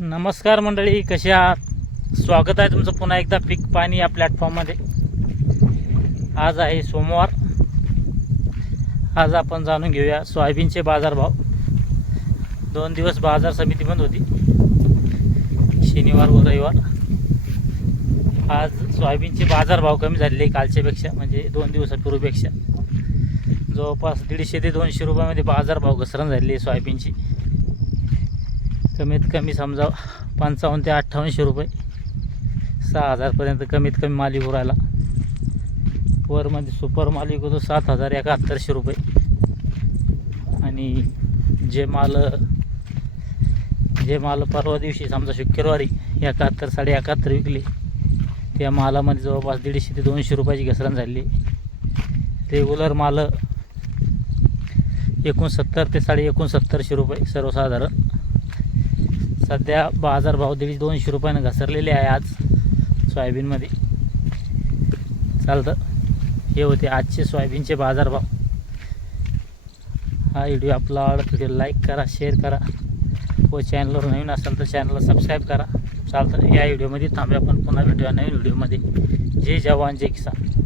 नमस्कार मंडळी, कसे आहात? स्वागत आहे तुमचं पुन्हा एकदा पीक पाणी या प्लॅटफॉर्ममध्ये. आज आहे सोमवार. आज आपण जाणून घेऊया सोयाबीनचे बाजारभाव. 2 दिवस बाजार समिती बंद होती, शनिवार व रविवार. आज सोयाबीनचे बाजारभाव कमी झालेले कालच्यापेक्षा, म्हणजे 2 दिवसापूर्वीपेक्षा. जवळपास 150 ते 200 रुपयामध्ये बाजारभाव घसरण झालेली आहे सोयाबीनची. कमीत कमी समजा 55 ते 5800 रुपये, 6000पर्यंत कमीत कमी माल विकू राहिला. वरमध्ये सुपर माल विकतो 7000-7100 रुपये. आणि जे माल परवा दिवशी समजा शुक्रवारी 71-71.5 विकले, त्या मालामध्ये जवळपास 150 ते 200 रुपयाची घसरण झाली. रेग्युलर माल 69 ते 69.5 रुपये सर्वसाधारण. सध्या बाजारभाव 150-200 रुपयानं घसरलेले आहे आज सोयाबीनमध्ये. चालतं, हे होते आजचे सोयाबीनचे बाजारभाव. हा व्हिडिओ आपला आवडला तर लाईक करा, शेअर करा व चॅनलवर नवीन असेल तर चॅनलला सबस्क्राईब करा. चालतं, या व्हिडिओमध्ये थांबूया, आपण पुन्हा भेटूया नवीन व्हिडिओमध्ये. जय जवान जय किसान.